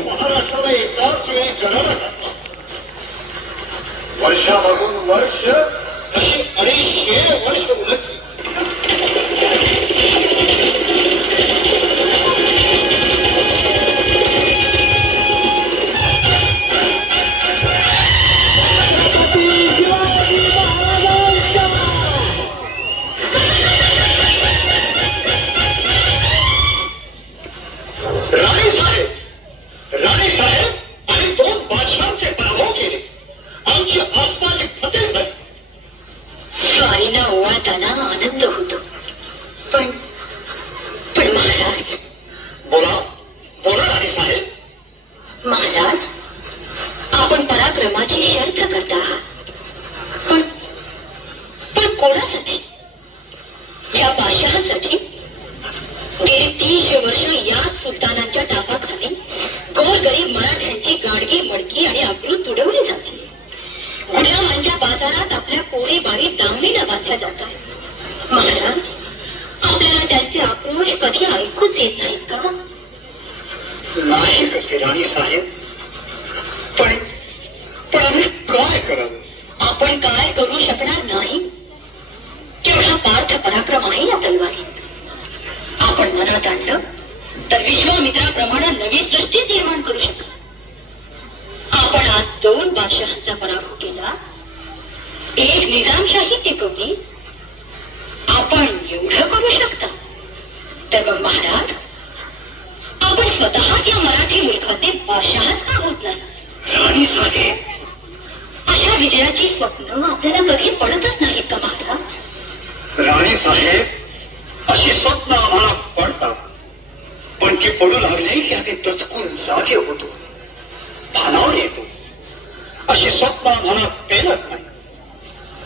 महाराष्ट्राला एकाच वेळी गणना वर्षामागून वर्ष अशी 250 वर्ष उलटली.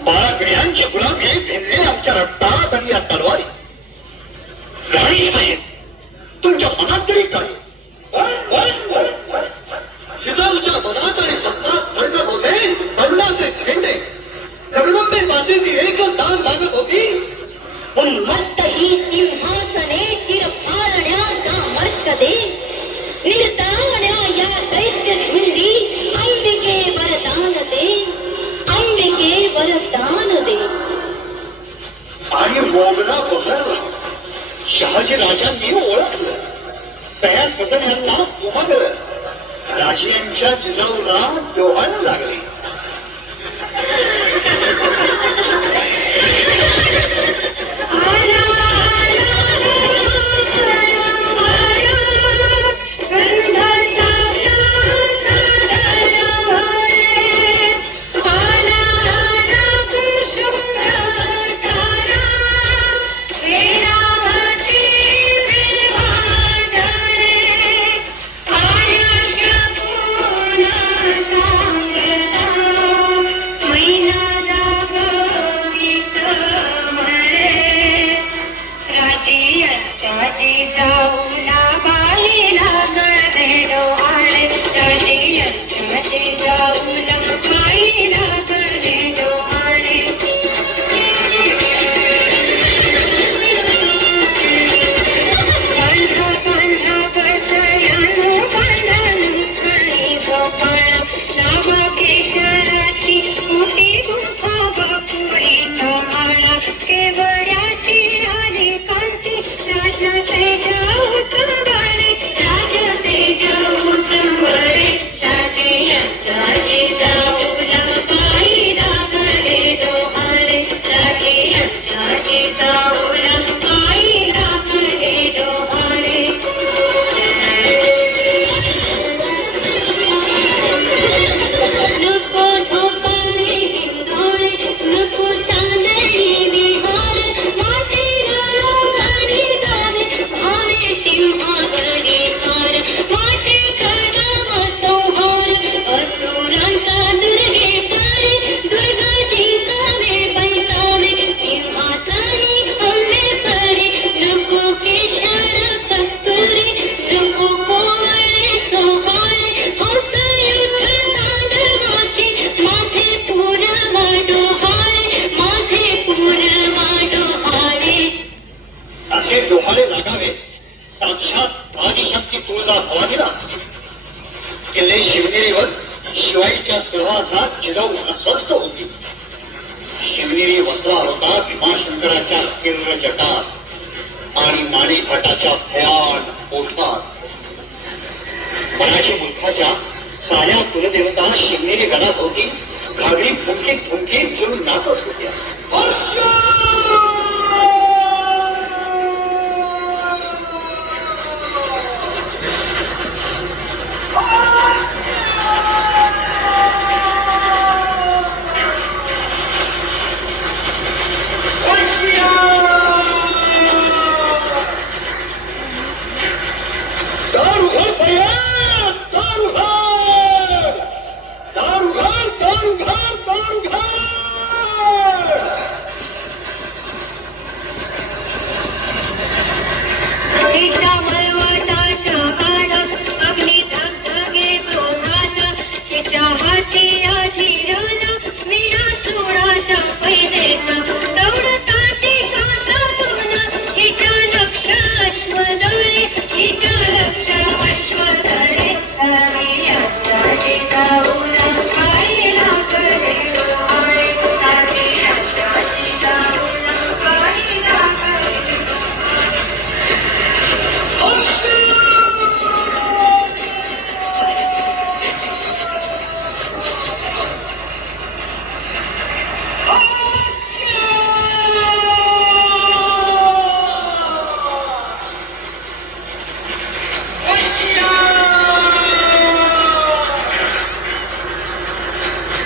बाळागिऱ्यांची गुलामी भिनली आमच्या रक्तात आणि या तलवारी. राणी साहेब, तुमच्या मनात तरी काय? जिजाऊच्या मनात आणि स्वप्नात फडकत होते करुणाचे झेंडे. जगदंबेपाशी ती एकच दान मागत होती. उन्मत्त ही सिंहासने चिरफारण्याचा मर्कदे निर्तावण्या या दैत्य झुंडी अंबिके वरदान दे, अंबिके वरदान दे. आणि मोगरा बहरला. शहाजी राजांनी ओळखलं. सया सदन यांना उमगलं. राशियांच्या जिजाऊला डोहायला लागले. डोहाळे लागावे साक्षात आदिशक्ती तुळजा भवानीला. किल्ले शिवनेरीवर शिवाईच्या सहवासात जिजाऊ अस्वस्थ होती. शिवनेरी वसला होता भीमाशंकराच्या तीव्र जटात आणि माळी भटाच्या भयान ओठात. मराठी मुलखाच्या साऱ्या कुलदेवता शिवनेरी गडात होती. घागरी फुंकीत फुंकीत जळून नाचत होत्या.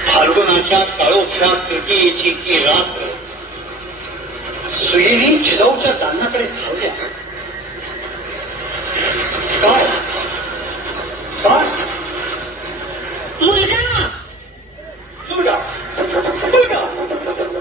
फाल्गुनाच्या काळोख्या तृतीयेची ती रात्र सुयेनी जिजाऊच्या दालनाकडे धावल्या. काय काय मुलगा मुलगा मुलगा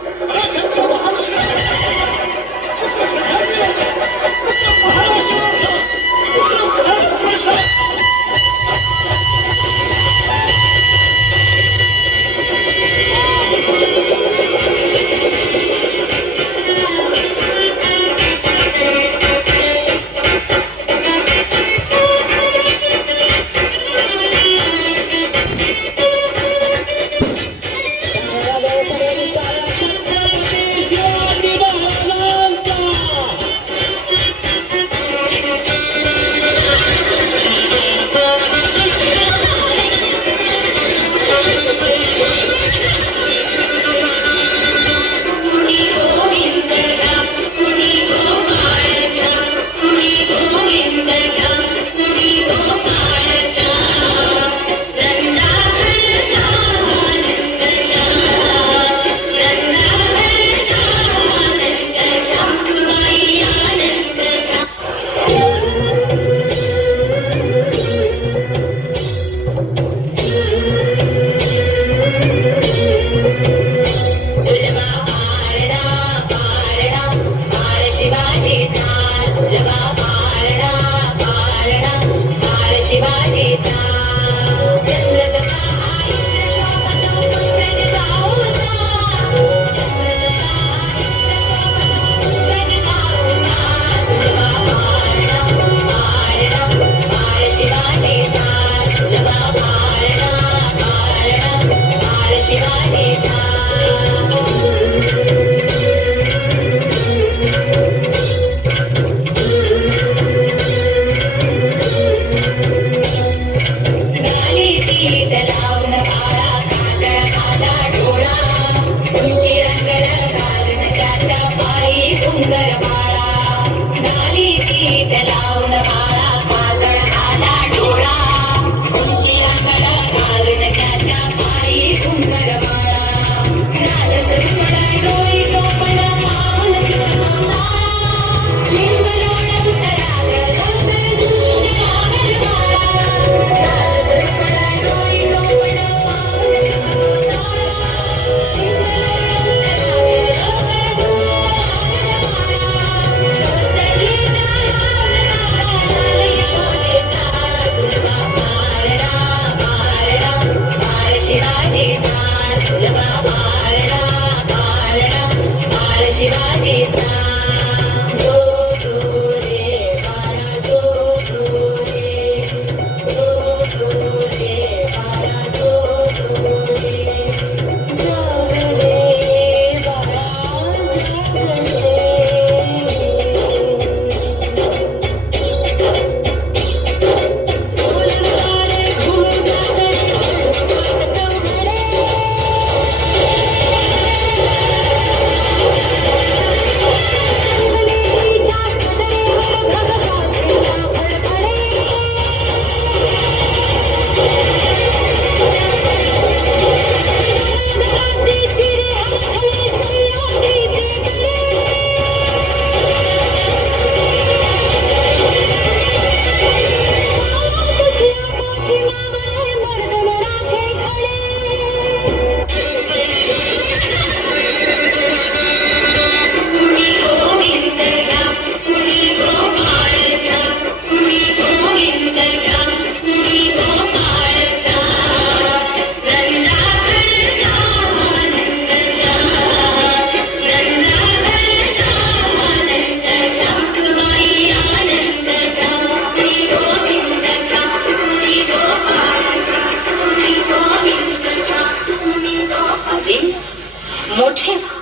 मोठे व्हा,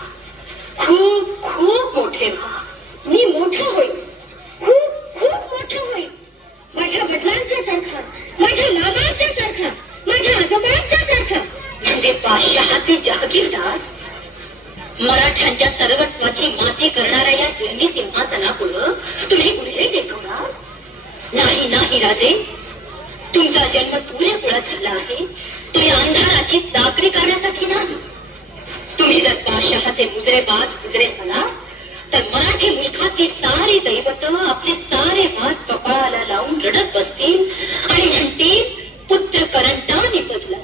खूप खूप मोठे व्हा. मी मोठा होईल, खूप खूप मोठा होईल. माझ्या वडिलांच्या सारखा, माझ्या नानांच्या सारखा, माझ्या आजोबांच्या सारखा. म्हणजे बादशहाचे जहागीरदार. मराठ्यांच्या सर्वस्वाची माती करणाऱ्या या हिंदी सिंहासनापुढं तुम्ही गुन्हे टेकवणार? नाही नाही राजे, तुमचा जन्म सूर्यकुळात झाला आहे तो या अंधाराची चाकरी करण्यासाठी नाही. तुम्ही जर बादशहाचे मुजरेबाज गुजरे झाला तर मराठी मुलखातली सारी दैवत आपले सारे हात कपाळाला लावून रडत बसतील आणि म्हणतील पुत्र करंटा निपजला.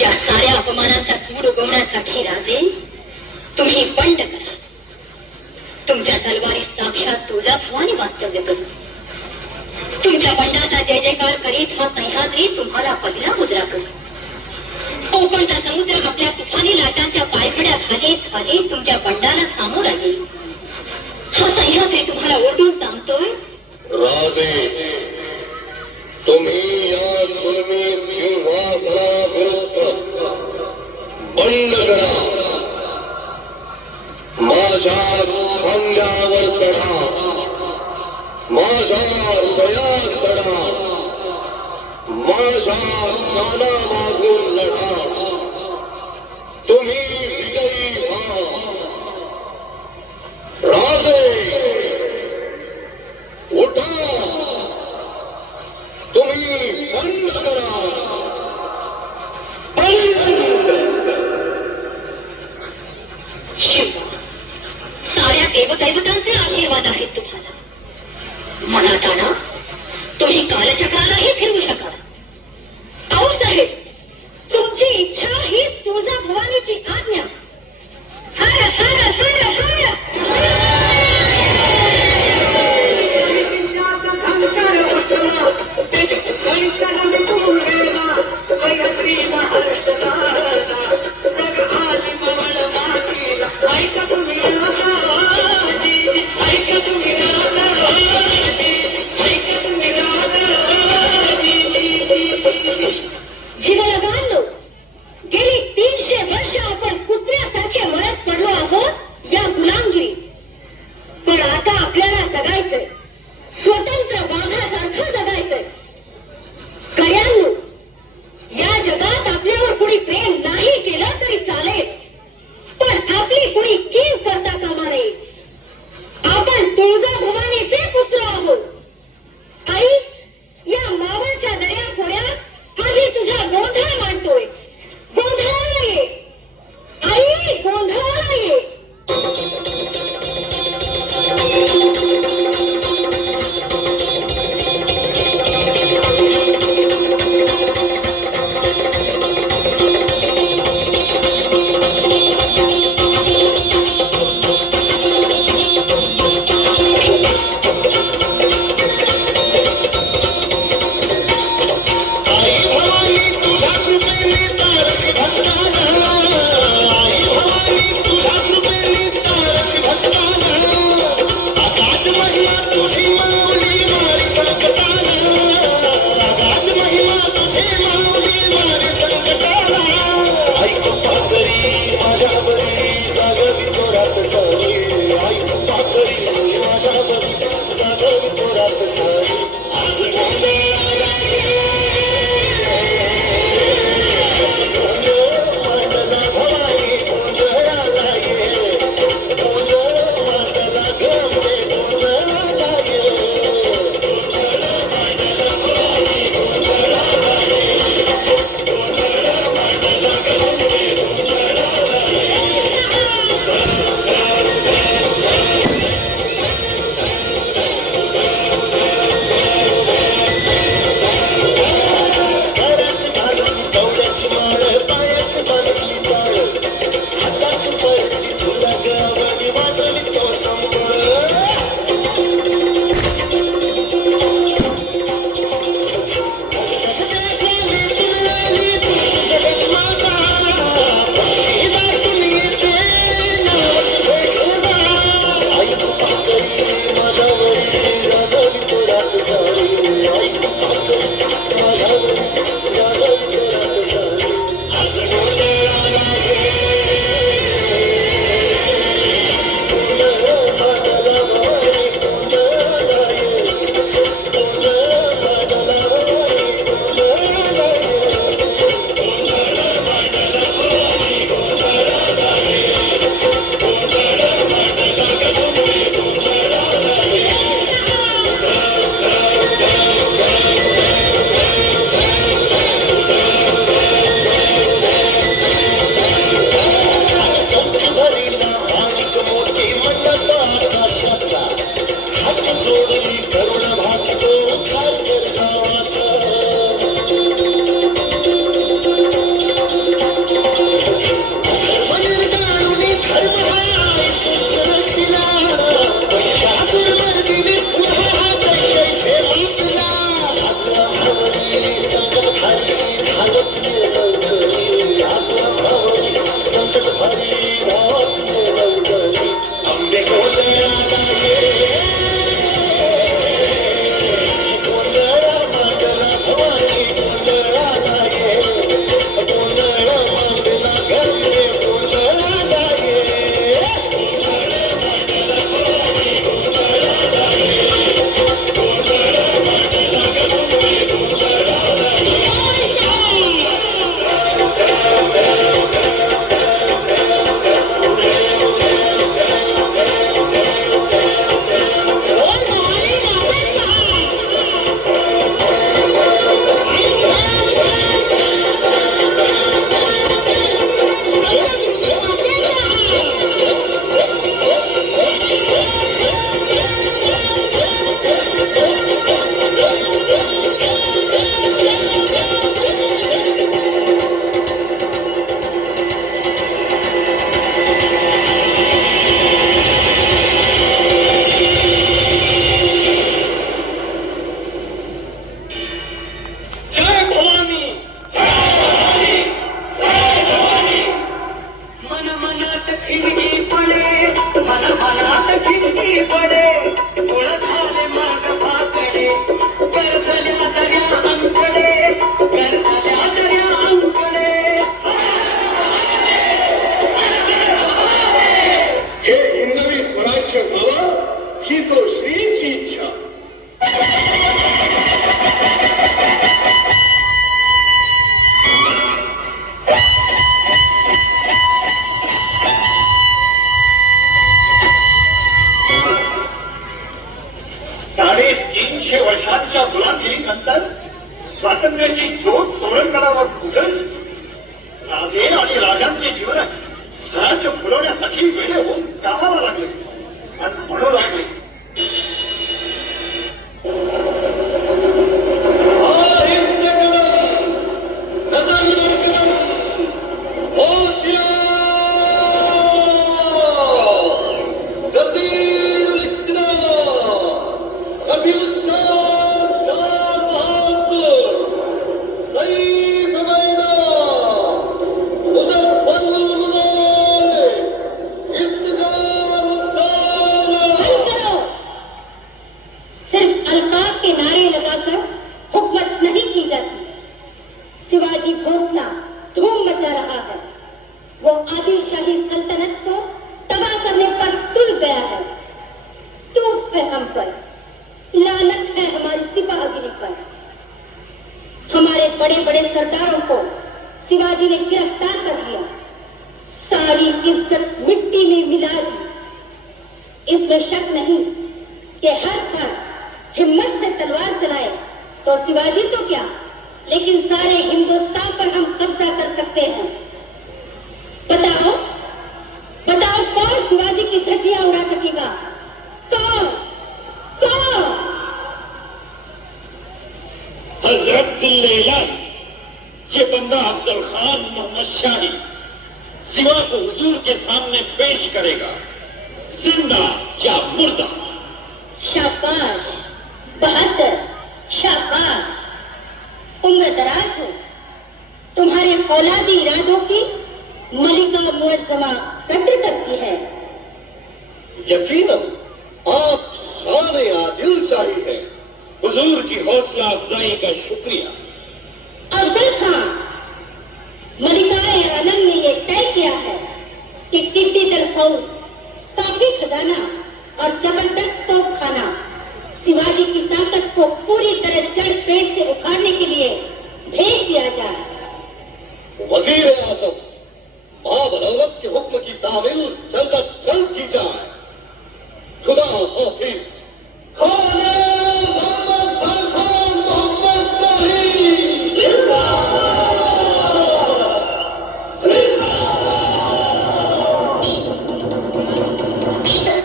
या साऱ्या अपमानाचा सूड उगवण्यासाठी राजे तुम्ही बंड करा. तुमच्या तलवारी साक्षात तुळजाभवानी वास्तव्य करू. तुमच्या बंडाचा जय जयकार करीत हा सह्याद्री तुम्हाला पहिला मुजरा करू. कोकणचा समुद्र आपल्या तुफानी लाटांच्या पायघड्या घालीत घालीत तुमच्या बंडाला सामोरा येईल. हा सह्याद्री तुम्हाला ओरडून सांगतोय, राजे, तुम्ही या जुलमी सिंहासनाविरुद्ध बंड करा. माझ्या खांद्यावर चढा, माझ्या हृदयात चढा, माझ्या कानामागून लढा. तुम्ही विजयी व्हा. राजे, उठा, तुम्ही बंड करा. शिवा, साऱ्या देवदैवतांचे आशीर्वाद आहेत तुम्हाला. मनात आणा, तुम्ही कालचक्रालाही फिरवू शकाल. अहो साहेब, तुमची इच्छा ही तुळजाभवानीची आज्ञा. हर हर हर हर. जीवलगांनो, गेली 300 वर्ष आपण कुत्र्यासारखे मरत पडलो आहोत या गुलामगिरी. पण आता आपल्याला जगायचंय, स्वतंत्र वाघासारखं जगायचंय. कळ्यांनो, या जगात आपल्यावर कुणी प्रेम नाही केलं तरी चालेल, पण आपली कुणी कीव करता कामा नये. आपण तुळजाभवानीचे पुत्र आहोत. आई, या मावळच्या दर्याखोऱ्यात आम्ही तुझा गोंधळ मांडतोय. गोंधळाला ये आई, गोंधळाला ये. सत्तेची ज्योत तोरणगडावर फुटली. राजे आणि राजांचे जीवन स्वराज्य फुलवण्यासाठी वेळे होऊन कामाला लागले आणि म्हणू लागले, बंद करो। सिर्फ अलकाब के नारे लगाकर हुकूमत नहीं की जाती। शिवाजी भोसला धूम मचा रहा है। वो आदिलशाही सल्तनत को तबाह करने पर तुल गया है। तूफ है हम पर, लानत है हमारी सिपाहगिरी पर। हमारे बड़े बड़े सरदारों को शिवाजी ने गिरफ्तार कर लिया, सारी इज्जत मिट्टी में मिला दी। इसमें शक नहीं कि हर खान हिम्मत से तलवार चलाए तो शिवाजी तो क्या, लेकिन सारे हिंदुस्तान पर हम कब्जा कर सकते हैं। बताओ बताओ, कौन शिवाजी की धज्जियां उड़ा सकेगा? कौन कौन? हजरत जिल्लेला, ये बंदा अफजल खान मोहम्मद शाही शिवा को हुजूर के सामने पेश करेगा, जिंदा या मुर्दा। शाबाश बहादुर, शाबाश। उम्र दराज हो, तुम्हारे औलादी इरादों की मलिका मुअज्जमा कद्र करती है। यकीनन आप शान आदिल शाही हैं। हुजूर की हौसला अफजाई का शुक्रिया। अफजल खान, मलिकाए आलम ने यह तय किया है कि टिड्डी दल फौज, काफी खजाना और जबरदस्त तोपखाना शिवाजी की ताकत को पूरी तरह जड़ पेड़ से उखाड़ने के लिए भेज दिया जाए। वजीर आजम, माबदौलत के हुक्म की तामील जल्द अज जल्द की जाए। खुदा हाफिज। खाने मोहम्मद अफजल खान मोहम्मद शाही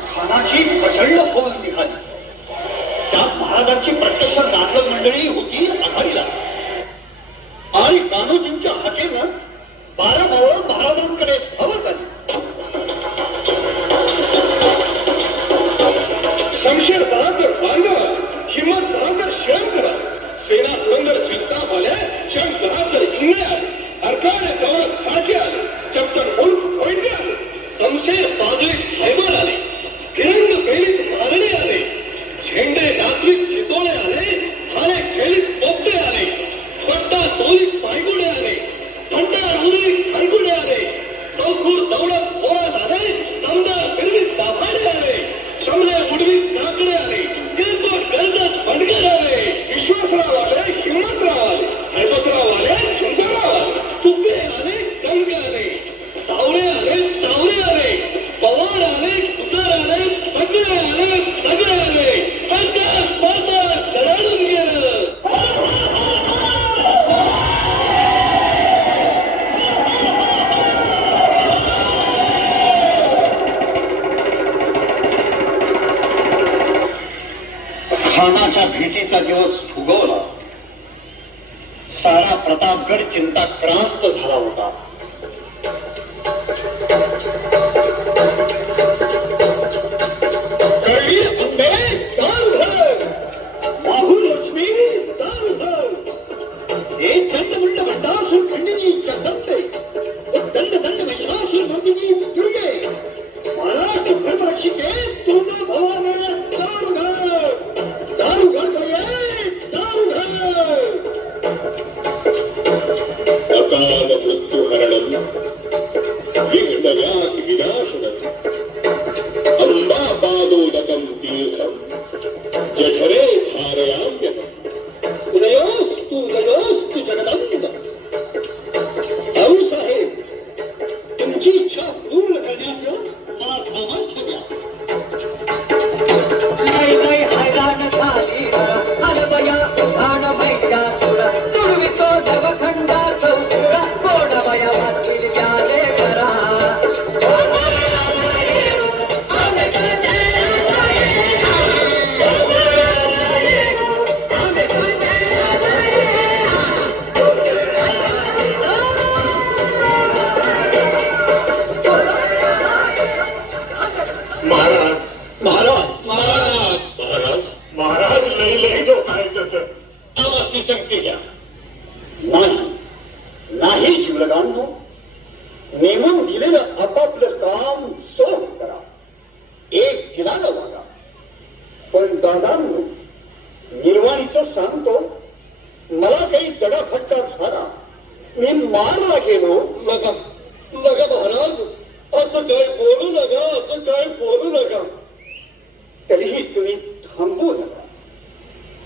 खानाची प्रचंड फौज निघाली. त्यात महाराजांची प्रत्यक्ष राखण मंडळी होती आघाडीला आणि कान्होजींच्या हाकेनं 12 मावळं महाराजांकडे धावत आली. शमशेर बहादर बांगर, हिम्मत बहादर शंकर, सेना धुरंधर जगताप आले, जंग बहादर इंगळे आले, अरकान दौलत खाजे आले, चप्टर मुल्क कोयटे आले, शमशेर बादले खैबर आले, गिरंग बेलीत मारणे आले, झेंडे नाचवीत शितोळे आले, भाले खेळीत पोपटे आले, पट्टा तोलीत पायगुडे आले, भंडार उडवीत खायगुडे आले, चौखूर दौडत पोळात आले, समदार फिरवीत दाभाडे आले, शमले उडवीत काकडे आले, किरकोळ कर्जत बंडगर आले, विश्वासराव आले, हिम्मतराव आले, हैबतराव आले, सुंदरराव आले, तुपे आले, गंग आले, सावरे आले, तावरे आले, पवार आले, तुकार आले, सगळे आले, सगळे आले, आकाश पाताळ दराडून गेलं. खानाच्या भेटीचा दिवस फुगवला. सारा प्रतापगड चिंताक्रांत झाला होता. कळली अंबे चाल धर, बाहू लक्ष्मी चाल धर. हे दंडमुंड भंडासूर खंडिनी जगदंबे, दंड दंड महिषासूर मर्दिनी दुर्गे, मला डुक्कर रक्षिके तुझा भवाने दारुघर, दारुघर भये दारुघर. अकाल मृत्युहरणं विघ्नयाति विनाशनम् अम्बा पादोदकं तीर्थं जठरे धारयाम्यहम्. उदयोस्तु उदयोस्तु जगदंब. भाऊसाहेब, तुमची इच्छा पूर्ण करण्याचं मला सामर्थ्य द्या. हैराण झाली हलवया उधाण भैया तुला तुळवितो नेमून दिलेलं आपापलं काम सोड करा, एक दिलानं वागा. पण दादांनो, निर्वाणीचं सांगतो, मला काही दडाफटका झाला, मी मारला गेलो. नका नका महाराज, असं काय बोलू नका, असं काय बोलू नका. तरीही तुम्ही थांबू नका.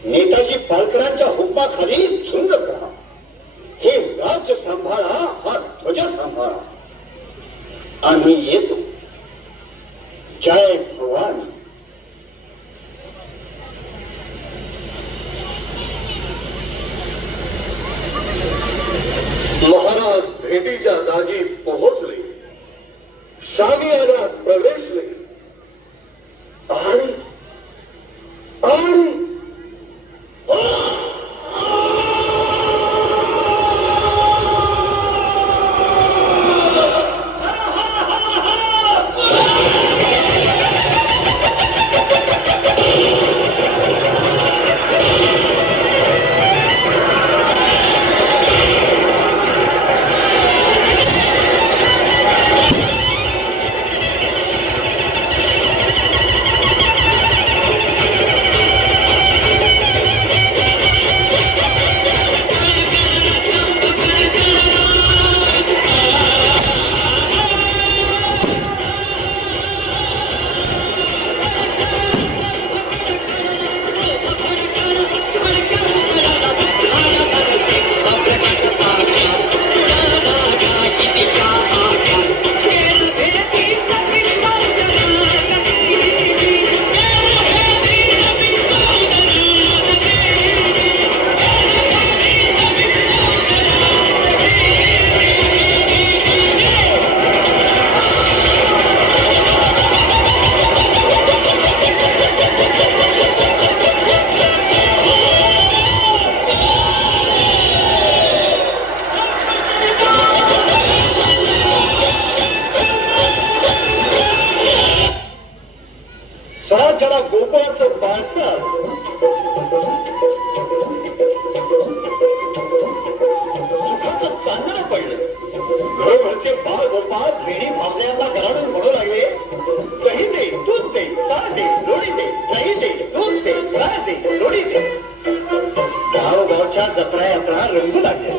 नेताजी पालकरांच्या हुकमाखाली झुंजत राहा. हे राज्य सांभाळा, हा ध्वज सांभाळा. आम्ही येतो. जय भवानी. महाराज भेटीच्या जागी पोहोचले, शामियानात प्रवेशले आणि गोकुळाचं बाळसार सुखाचं चांदणं पडलं. घरोघरचे बाळ गोपाळ भेणी भावण्याला घराडून म्हणू लागले, दही दे, दूध दे, चाळ दे, लोणी दे, दही दे, दूध दे, चाळ दे, लोणी दे. गावगावच्या जत्रा यात्रा रंगू लागल्या.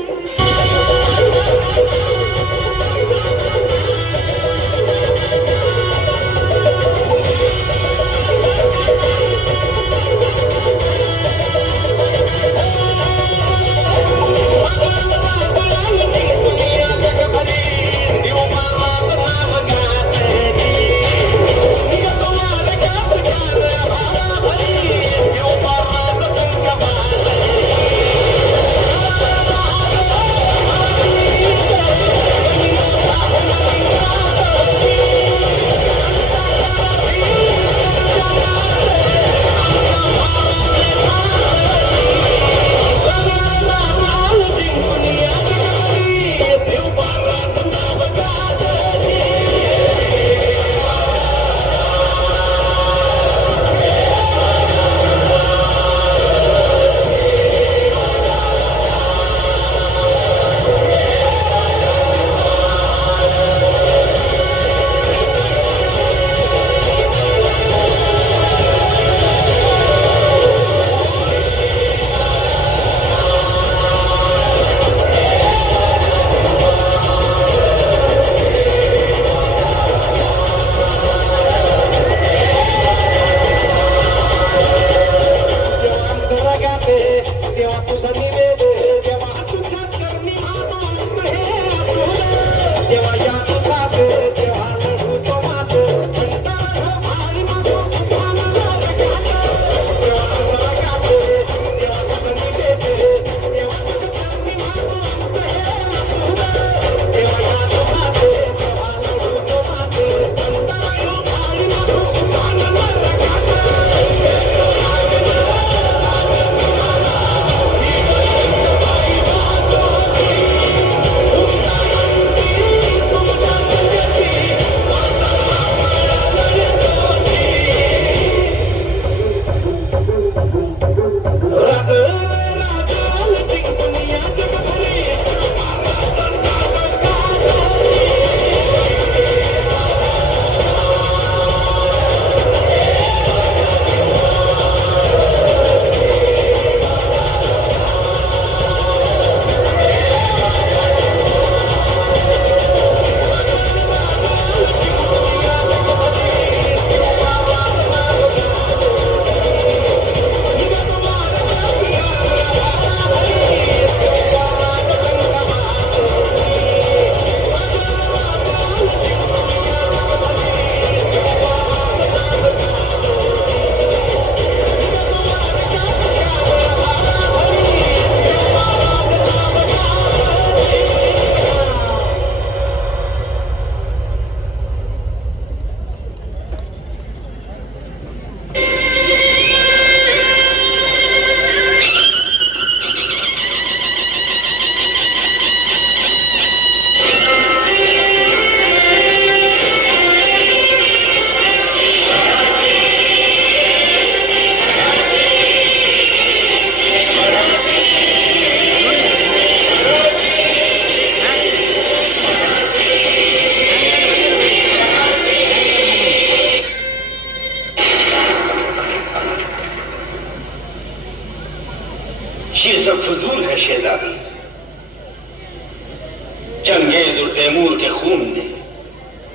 खून ने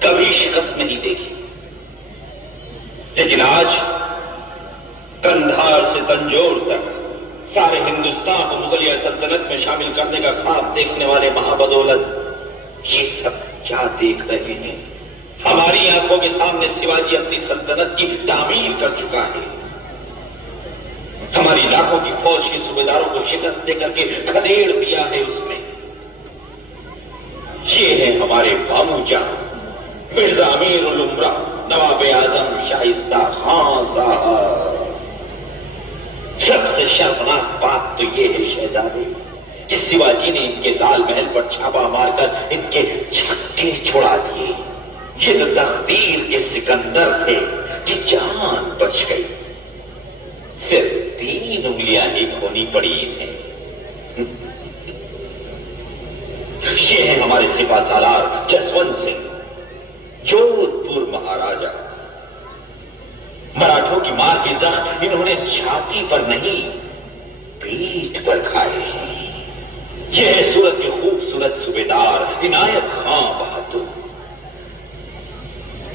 कभी शिकस्त नहीं देखी, लेकिन आज कंधार से तंजौर तक सारे हिंदुस्तान को मुगलिया सल्तनत में शामिल करने का ख्वाब देखने वाले महाबदौलत ये सब क्या देख रहे हैं? हमारी आंखों के सामने शिवाजी अपनी सल्तनत की तामीर कर चुका है। हमारी लाखों की फौज के सूबेदारों को शिकस्त देकर के खदेड़ दिया है उसने। ये है हमारे बामूजा मिर्जा अमीर उल उमरा नवाब आजम शाइस्ता खान साहब। सबसे शर्मनाक बात तो ये है शहजादे कि शिवाजी ने इनके दाल महल पर छापा मारकर इनके छक्के छोड़ा दिए। ये तो तकदीर के सिकंदर थे कि जान बच गई। सिर्फ 3 उंगलियां ही खोनी पड़ी इन्हें। ये है हमारे सिपा सालार जसवंत सिंह, जोधपुर महाराजा। मराठों की मार के जख्म इन्होंने छाती पर नहीं पीठ पर खाए हैं। यह है सूरत के खूबसूरत सूबेदार इनायत खान बहादुर।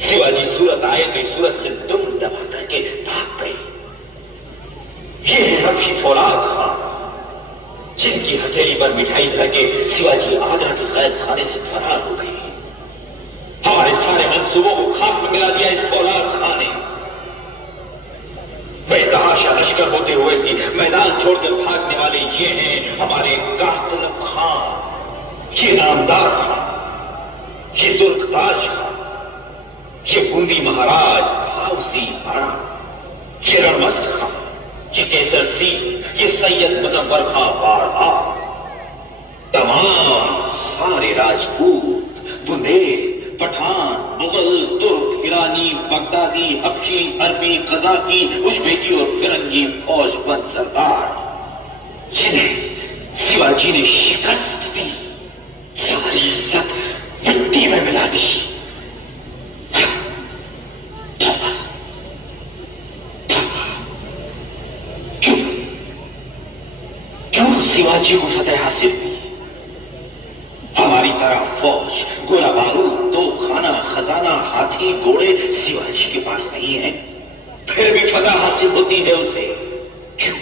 शिवाजी सूरत आए तो सूरत से दुम दबा करके भाग गए। ये है हबशी फौलाद खान, जिनकी हथेली पर मिठाई धर के शिवाजी आगरा के कैद खाने से फरार हो गए। हमारे सारे मंसूबों को खाक में मिला दिया इस फौलाद खान ने। बेतहाशा लश्कर होते हुए भी मैदान छोड़कर भागने वाले ये हैं हमारे कातलब खान, ये नामदार खान, ये दुर्गताज खान, ये बूंदी महाराज हाउसी आड़ा, ये रणमस्त खान, ये केसर सिंह, ये सैयद मुजफ्फर खां बारहा। तमाम सारे राजपूत, बुंदेल, पठान, मुगल, तुर्क, ईरानी, बगदादी, हबशी, अरबी, कजाकी, उज़्बेकी और फिरंगी फौज बंद सरदार, जिन्हें शिवाजी ने शिकस्त दी, सारी इज्जत मिट्टी में मिला दी। क्यों शिवाजी को फतेह हासिल हुई? हमारी तरह फौज, गोला बारूद, तोपखाना, खजाना, हाथी, घोड़े शिवाजी के पास नहीं है, फिर भी फतह हासिल होती है उसे। क्यों?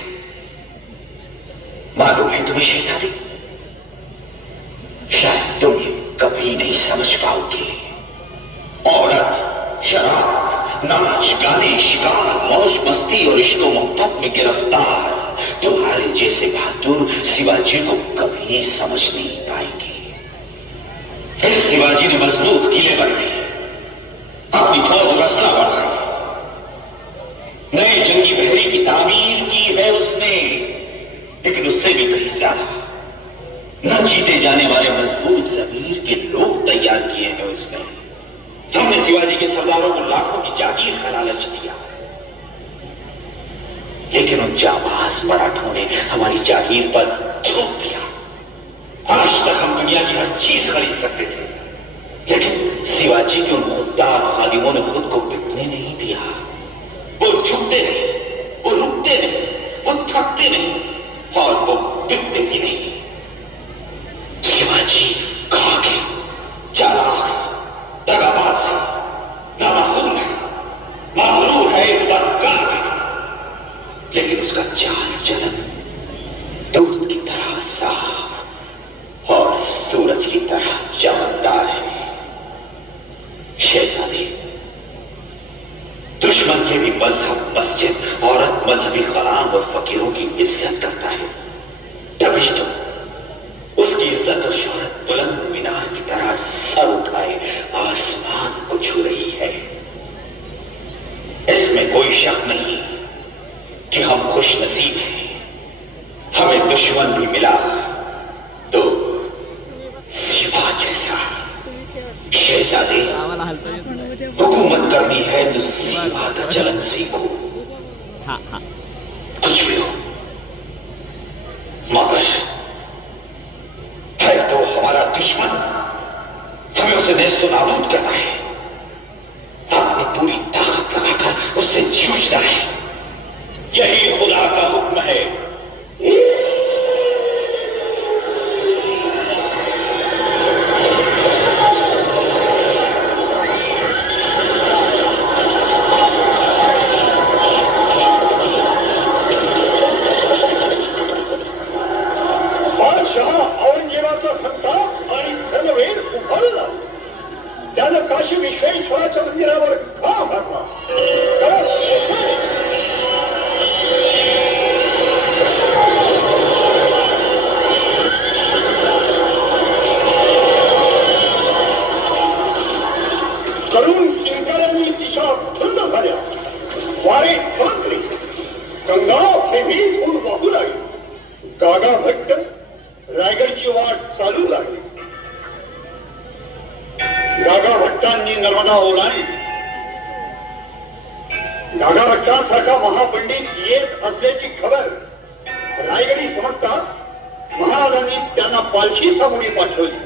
मालूम है तुम्हें शहजादी? शायद तुम ये कभी नहीं समझ पाओगे। औरत, शराब, नाच गाने, शिकार, मौज मस्ती और इश्क मोहब्बत में गिरफ्तार तुम्हारे जैसे बहादुर शिवाजी को कभी समझ नहीं पाएंगे। इस शिवाजी ने मजबूत किले बनाए, अपनी फौज रस्ता बढ़ाई, नए जंगी बहरी की तामीर की है उसने, लेकिन उससे भी कहीं ज्यादा न जीते जाने वाले मजबूत जमीर के लोग तैयार किए हैं उसने। हमने शिवाजी के सरदारों को लाखों की जागीर का लालच दिया, लेकिन उन जाबाज मराठों ने हमारी जागीर पर थूक दिया। आज तक हम दुनिया की हर चीज खरीद सकते थे, लेकिन शिवाजी के उन खुददार खादिमों ने खुद को बिकने नहीं दिया। वो झुकते नहीं, वो रुकते नहीं, वो थकते नहीं और वो बिकते भी नहीं। शिवाजी कहां के चालाक है, दगाबाज है, नामाकूल है, मगरूर है, बदकार है, लेकिन उसका चाल चलन दूध की तरह साफ और सूरज की तरह चमकदार है। शहजादे, दुश्मन के भी मजहब, मस्जिद, औरत, मजहबी गुलाम और फकीरों की इज्जत करता है, तभी तो उसकी इज्जत और शोहरत बुलंद मीनार की तरह सर उठाए आसमान को छू रही है। इसमें कोई शक नहीं कि हम खुश नसीब हैं। हमें दुश्मन भी मिला तो सिवा जैसा। शहजादे, हुकूमत करनी है तो सिवा का चलन सीखो। कुछ भी हो, मगर है तो हमारा दुश्मन, हमें उसे नेस्तो नाबूद करना है, अपनी पूरी ताकत लगाकर उससे जूझना है। यही खुदा का हुक्म है। त्यानं काशी विश्वेश्वराच्या मंदिरावर घाव घातला. कळस कोसळले. तरुण किंकारांनी दिशा थंड झाल्या. वारे थांबले. गंगा थेंबी धूळ वाहू लागली. गागा भट्ट रायगडची वाट चालू लागली. गागा भट्टांनी नर्मदा ओलांडली. गागा भट्टांसारखा महापंडित येत असल्याची खबर रायगडी समजतात महाराजांनी त्यांना पालखी सामुडी पाठवली.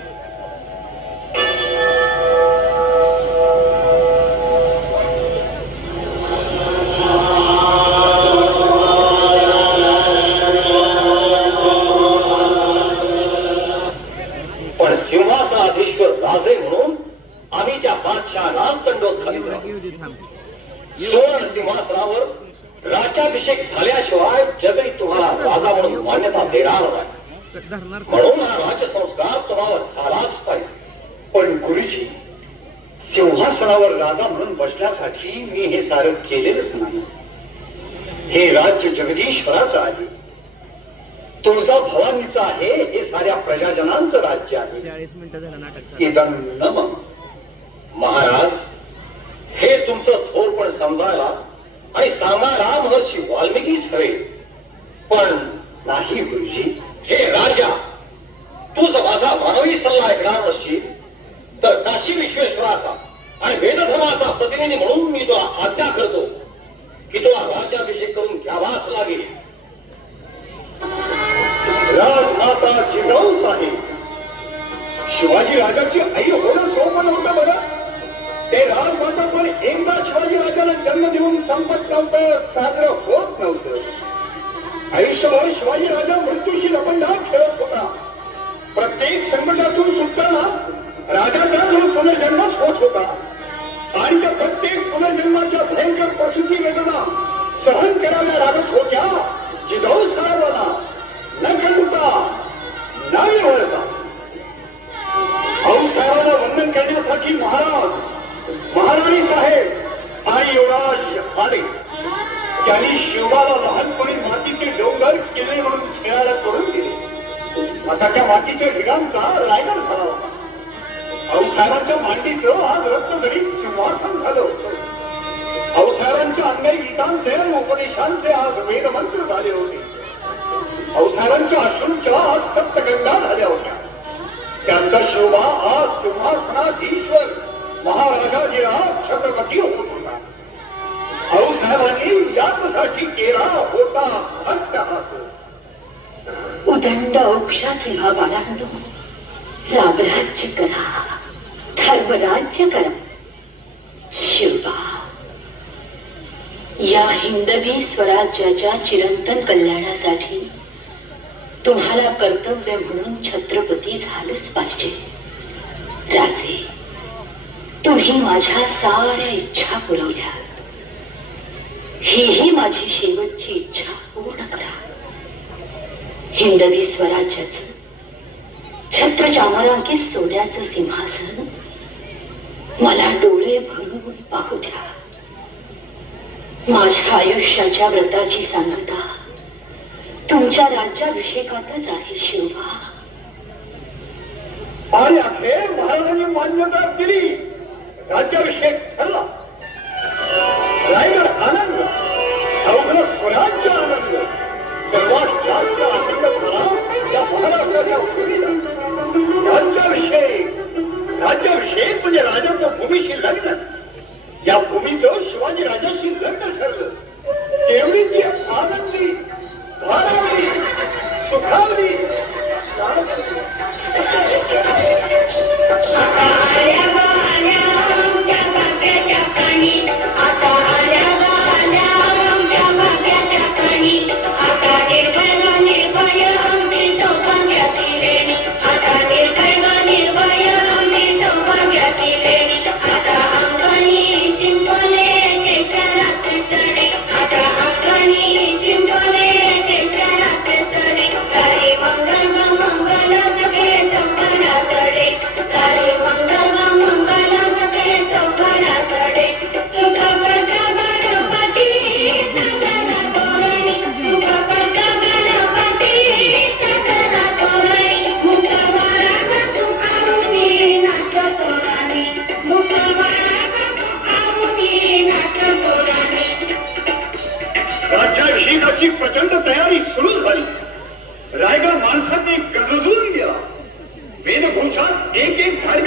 पण सिंहासनाधीश्वर राजे म्हणून आम्ही त्या बादशहाला दंडोत घातला. सुवर्ण सिंहासनावर राज्याभिषेक झाल्याशिवाय जगही तुम्हाला राजा म्हणून मान्यता देणार नाही. म्हणून हा राजसंस्कार तुम्हाला झालाच पाहिजे. पण गुरुजी, सिंहासनावर राजा म्हणून बसण्यासाठी मी हे सारं केलेलंच नाही. हे राज्य जगदीश्वराचं आहे. तुळजा भवानीचं आहे. हे साऱ्या प्रजाजनांचं राज्य आहे. इदं नमः. महाराज, हे तुमचं थोरपण समजायला आणि सांगायला महर्षी वाल्मिकीच हवे. पण नाही गुरुजी. हे राजा, तू जर माझा मानवी सल्ला ऐकणार नसशील तर काशी विश्वेश्वराचा आणि वेदधर्माचा प्रतिनिधी म्हणून मी तुला आज्ञा करतो की तुला राज्याभिषेक करून घ्यावाच लागेल. राजमाता जिजाऊ साहेब, शिवाजी राजाची आई होणं सोपं नव्हतं बरं. ते राजमाता पण एकदा शिवाजी राजाला जन्म देऊन संपत नव्हतं, साजरं होत नव्हतं. आयुष्यभर शिवाजी राजा मृत्यूशी लपंडाव खेळत होता. प्रत्येक संकटातून सुटताना राजाचा जो पुनर्जन्मच होत होता आणि त्या प्रत्येक पुनर्जन्माच्या भयंकर प्रसूती वेदना सहन कराव्या लागत होत्या. जिजाऊ साहेबांना न खंडता न वळता साहेबांना वंदन करण्यासाठी महाराणी साहेब आणि युवराज आले. त्यांनी शिवाला लहानपणी मातीचे डोंगर किल्ले म्हणून खेळायला करून दिले. आता त्या मातीच्या ढिगांचा रायगड झाला होता. साहेबांच्या मांडीचं आज रत्नजडीत सिंहासन झालं होतं. साहेबांच्या अंगाई गीतांचे आणि उपदेशांचे आज वेदमंत्र झाले होते. साहेबांच्या अश्रूंच्या आज सप्तगंगा झाल्या होत्या. त्यांचा शोभा आज सिंहासनाधीश्वर महाराजाजीराव छत्रपती होत होता. साहेबांनी यासाठी केला होता अट्टहास. उदंड औक्षाचे हा बाळांनो, रामराज्य करा, धर्मराज्य करा. शिवबा, या हिंदवी स्वराज्याच्या चिरंतन कल्याणासाठी तुम्हाला कर्तव्य म्हणून छत्रपती झालंच पाहिजे. राजे, तुम्ही माझ्या साऱ्या इच्छा पुरवल्या. ही माझी शेवटची इच्छा पूर्ण करा. हिंदवी स्वराज्याचं छत्र चामरांकित सोन्याचं सिंहासन मला डोळे भरून पाहू द्या. माझ्या आयुष्याच्या व्रताची सांगता तुमच्या राज्याभिषेकातच आहे शिवबा. आणि अखेर महाराजांनी मान्यता दिली. राज्याभिषेक ठरला. रायगड आनंद, अवघड स्वराज्य आनंद, सर्वात जास्त आनंद झाला या महाराष्ट्राच्या भूमीला. राज्याभिषेक म्हणजे राजाचं भूमीशी लग्न. या भूमीचं शिवाजी राजाशी लग्न ठरलं. तेवढी ती आनंदी, भारावली, सुखावली. मंगल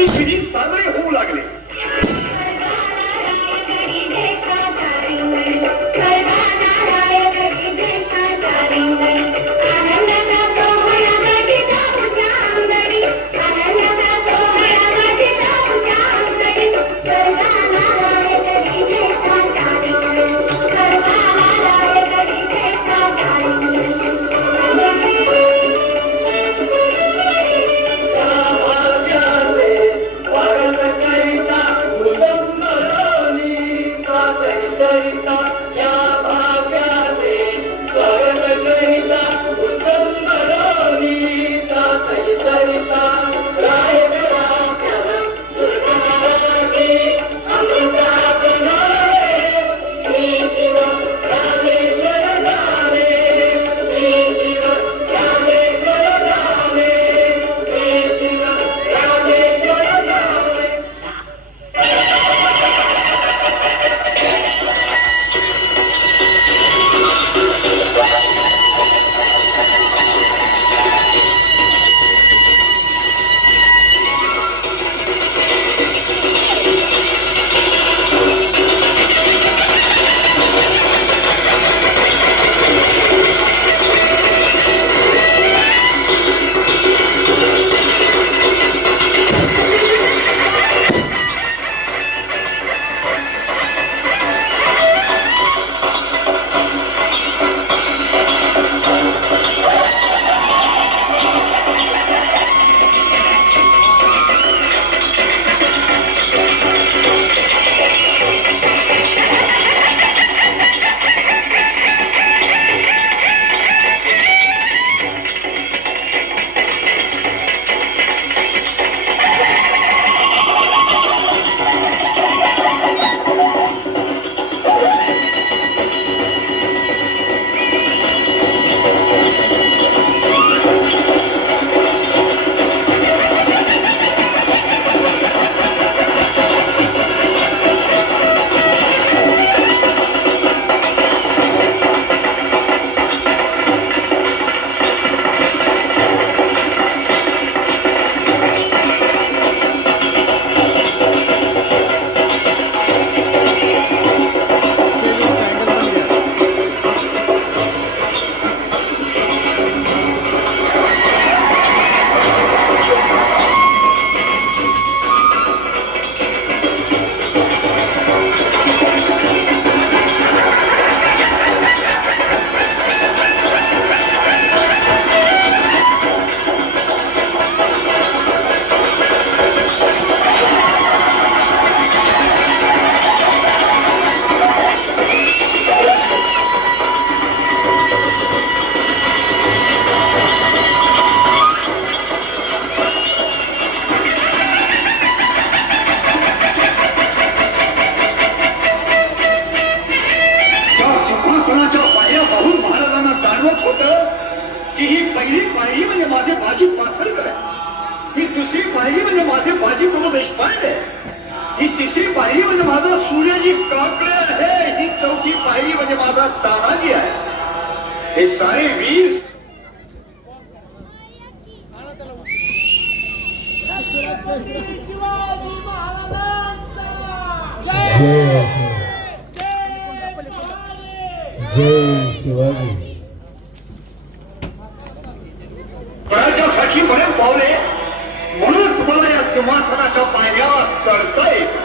आणि विधी साजरे होऊ लागले. ही तिसरी पायरी म्हणजे माझा सूर्यजी काकडे आहे, ही चौथी पायरी म्हणजे माझा तानाजी आहे. हे सारे वीर जय शिवाजी. स्वराज्यासाठी बरे पावले, म्हणूनच मला या सिंहासनाच्या पायऱ्या चढता येत.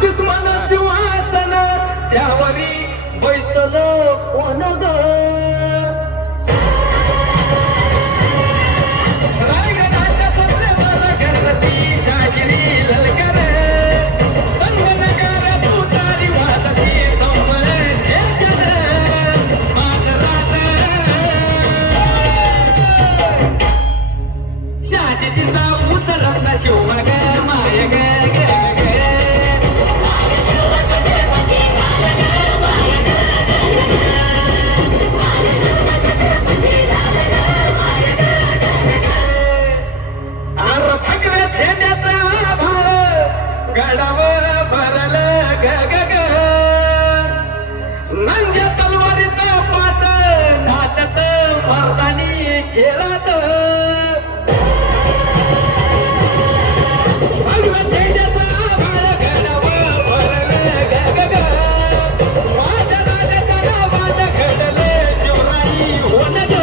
दुश्मन सिंहासन त्यावरी बैसल कोण ग रायगडाच्या सत्रेवर गणपती शाहिरी ललकर संगनगर तुतारी वाजती संबळ नेत्यात माजरात शहाजीची जाऊ उतरत ना शिवमग माय ग ग ग अरे भगव्या छेड्याचा भार गडाव भरल ग ग ग नंग्या तलवारीचा पाट नाचत मर्दानी खेळत भगव्या छेड्याचा भार गडाव भरल ग ग ग माझ्या राजाच्या नावात घडले शिवराई होन ग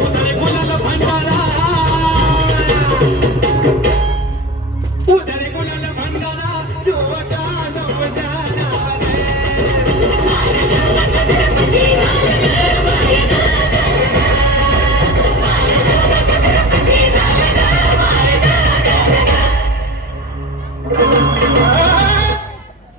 उतरी गुलाल भंडारा उधरी गुलाल भंडारा शिवच्या नवच्या नावाने